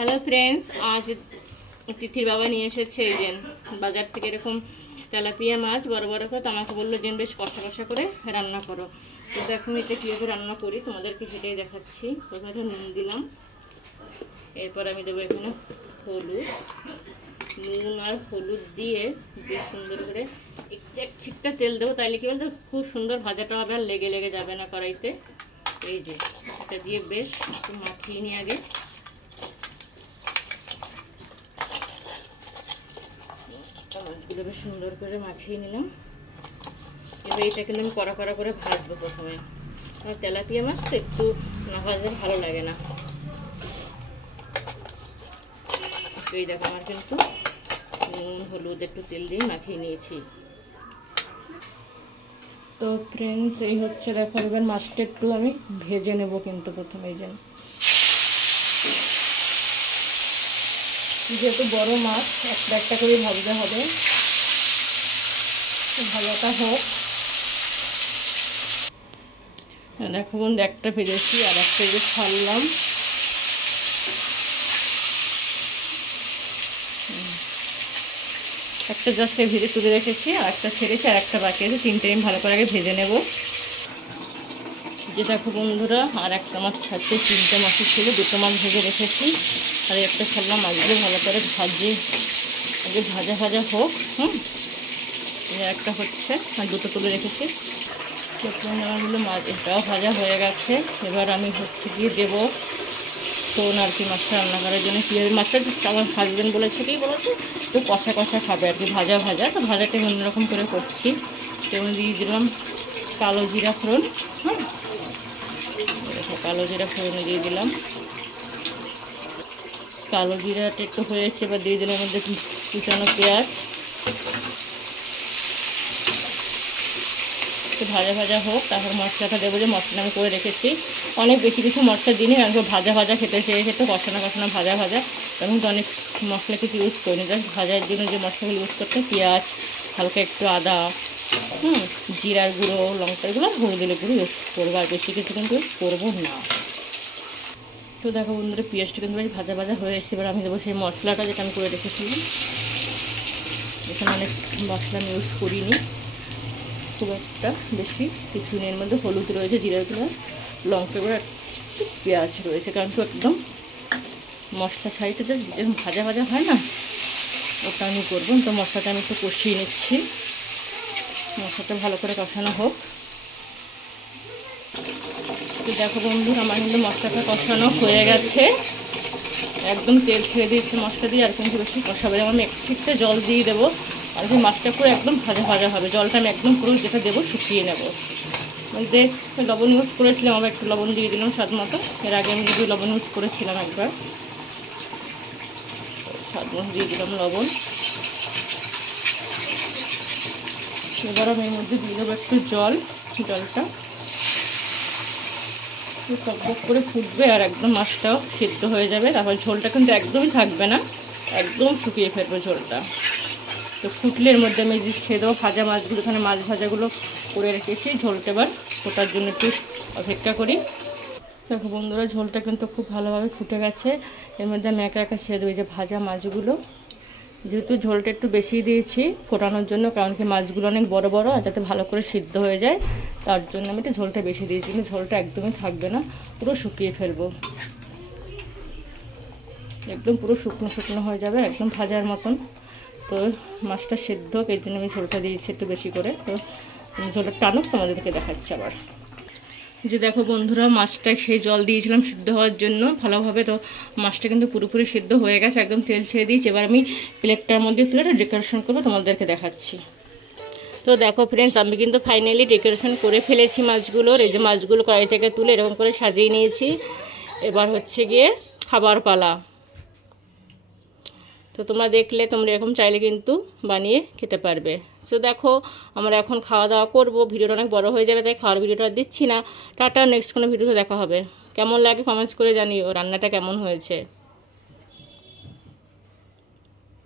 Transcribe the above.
Hello friends, আজ তিথির বাবা নিয়ে এসেছে এই যে বাজার থেকে এরকম তেলাপিয়া মাছ বড় বড় করে। তো আমাকে বললো যে বেশ কষা কষা করে রান্না করো। তো এখন এটা কীভাবে রান্না করি তোমাদেরকে সেটাই দেখাচ্ছি। প্রথমে নুন দিলাম, এরপর আমি দেবো এখানে হলুদ। নুন আর হলুদ দিয়ে বেশ সুন্দর করে এক ছিটটা তেল দেবো, তাইলে কি বলতো খুব সুন্দর ভাজাটা হবে আর লেগে লেগে যাবে না কড়াইতে। এই যে এটা দিয়ে বেশ একটু মাখিয়ে নিয়ে আগে মাছগুলো বেশ সুন্দর করে মাখিয়ে নিলাম। এবার এটা কিন্তু আমি কড়া কড়া করে ভাজবো প্রথমে, আর তেলাপিয়া মাছ তো একটু না ভাজলে ভালো লাগে না। এই দেখো আমার কিন্তু নুন হলুদ একটু তেল দিয়ে মাখিয়ে নিয়েছি। তো ফ্রেন্ডস এই হচ্ছে দেখো, এবার মাছটা একটু আমি ভেজে নেব কিন্তু প্রথমে। যেহেতু বড় মাছ একটা একটা করে ভাজতে হবে, ভাজাটা হোক। দেখো বন্ধু, একটা ভেজেছি আর একটা যে ছাড়লাম। একটা জাস্ট ভেজে তুলে রেখেছি, আর একটা ছেড়েছি, আর একটা বাকি আছে। তিনটে আমি ভালো করে আগে ভেজে নেব। যে দেখো বন্ধুরা, আর একটা মাছ ছাড়তে তিনটে মাছই ছিল, দুটো মাছ ভেজে রেখেছি আর একটা ছাড়লাম। মাছগুলো ভালো করে ভাজে আগে ভাজা ভাজা হোক। একটা হচ্ছে আর দুটো তুলে রেখেছি। আমারগুলো মাছ এটাও ভাজা হয়ে গেছে। এবার আমি হচ্ছে গিয়ে দেবো শোন আর কি মাছটা রান্না করার জন্য। কীভাবে মাছটা আমার হাজবেন্ড বলেছে কি বলেছে, একটু কষা কষা খাবে আর কি, ভাজা ভাজা। তো ভাজাটা অন্যরকম করে করছি। তেমন দিয়ে দিলাম কালো জিরা ফোড়ন। কালো জিরা ফোড়নে দিয়ে দিলাম। কালো জিরাটা একটু হয়ে যাচ্ছে, এবার দিয়ে দিলাম মধ্যে কুচানো পেঁয়াজ। একটু ভাজা ভাজা হোক, তারপর মশলাটা দেবো। যে মশলা আমি করে রেখেছি, অনেক বেশি কিছু মশলা দিই নি, কারণ ভাজা ভাজা খেতে চেয়ে খেতে কষানো কষানো ভাজা ভাজা। তখন তো অনেক মশলা কিছু ইউজ করিনি, জাস্ট ভাজার জন্য যে মশলাগুলো ইউজ করতে পেঁয়াজ, হালকা একটু আদা, জিরার গুঁড়ো, লঙ্কার গুঁড়ো, হলুদের গুঁড়ো ইউজ করবো। আর বেশি কিছু কিন্তু ইউজ করবো না। তো দেখো বন্ধুরা, পেঁয়াজটা কিন্তু বেশ ভাজা ভাজা হয়ে এসেছে। এবার আমি দেবো সেই মশলাটা যেটা আমি করে রেখেছিলাম। এখানে অনেক মশলা আমি ইউজ করিনি, খুব একটা বেশি কিছু নেই। এর মধ্যে হলুদ রয়েছে, জিরার গুঁড়ো, লঙ্কা গুঁড়ো, একটু পেঁয়াজ রয়েছে। কারণ তো একদম মশলা ছাড়িতে যে ভাজা ভাজা হয় না, ওটা আমি করবো। তো মশলাটা আমি একটু কষিয়ে নিচ্ছি। মশলাটা ভালো করে কষানো হোক। তো দেখো বন্ধু, আমার কিন্তু মশলাটা কষানো হয়ে গেছে, একদম তেল ছেড়ে দিয়েছে মশলা দিয়ে। আর কিন্তু বেশি কষাবে, আমি এক ছিটটা জল দিয়ে দেবো। আর কি মাছটা পুরো একদম ভাজা ভাজা হবে। জলটা আমি একদম পুরো যেটা দেবো শুকিয়ে নেব। মধ্যে লবণ ইউজ করেছিলাম, আবার একটু লবণ দিয়ে দিলাম স্বাদ মতো। এর আগে আমি যদি লবণ ইউজ করেছিলাম একবার, স্বাদ মতো দিয়ে দিলাম লবণ। এবার আমি এর মধ্যে দিয়ে দেবো একটু জল। জলটা টকবক করে ফুটবে আর একদম মাছটাও সিদ্ধ হয়ে যাবে। তারপর ঝোলটা কিন্তু একদমই থাকবে না, একদম শুকিয়ে ফেলবো ঝোলটা। তো ফুটলে এর মধ্যে আমি যে ছেদেও ভাজা মাছগুলো, এখানে মাছ ভাজাগুলো করে রেখেছি, ঝোলটা এবার ফোটার জন্য একটু অপেক্ষা করি। দেখো বন্ধুরা, ঝোলটা কিন্তু খুব ভালোভাবে ফুটে গেছে। এর মধ্যে আমি একা একা ছেড়ে দেবো যে ভাজা মাছগুলো। যেহেতু ঝোলটা একটু বেশি দিয়েছি ফোটানোর জন্য, কারণ কি মাছগুলো অনেক বড় বড়, আর যাতে ভালো করে সিদ্ধ হয়ে যায় তার জন্য আমি একটু ঝোলটা বেশি দিয়েছি। কিন্তু ঝোলটা একদমই থাকবে না, পুরো শুকিয়ে ফেলবো। একদম পুরো শুকনো শুকনো হয়ে যাবে, একদম ভাজার মতন। তো মাছটা সিদ্ধ, এই জন্য আমি ঝোলটা দিয়েছি একটু বেশি করে। তো ঝোলটা টানুক, তোমাদেরকে দেখাচ্ছি আবার। যে দেখো বন্ধুরা, মাছটা সেই জল দিয়েছিলাম সিদ্ধ হওয়ার জন্য ভালোভাবে। তো মাছটা কিন্তু পুরোপুরি সিদ্ধ হয়ে গেছে, একদম তেল ছেড়ে দিয়েছি। এবার আমি প্লেটটার মধ্যে তুলে ডেকোরেশন করবো, তোমাদেরকে দেখাচ্ছি। তো দেখো ফ্রেন্ডস, আমি কিন্তু ফাইনালি ডেকোরেশন করে ফেলেছি মাছগুলোর। এই যে মাছগুলো কড়াই থেকে তুলে এরকম করে সাজিয়ে নিয়েছি। এবার হচ্ছে গিয়ে খাবার পালা। তো তোমরা দেখলে, তোমরা এরকম চাইলে কিন্তু বানিয়ে খেতে পারবে। তো দেখো, আমরা এখন খাওয়া দাওয়া করবো। ভিডিওটা অনেক বড় হয়ে যাবে, তাই খাওয়ার ভিডিওটা দিচ্ছি না। টাটা, নেক্সট কোনো ভিডিওতে দেখা হবে। কেমন লাগে কমেন্টস করে জানিও, রান্নাটা কেমন হয়েছে।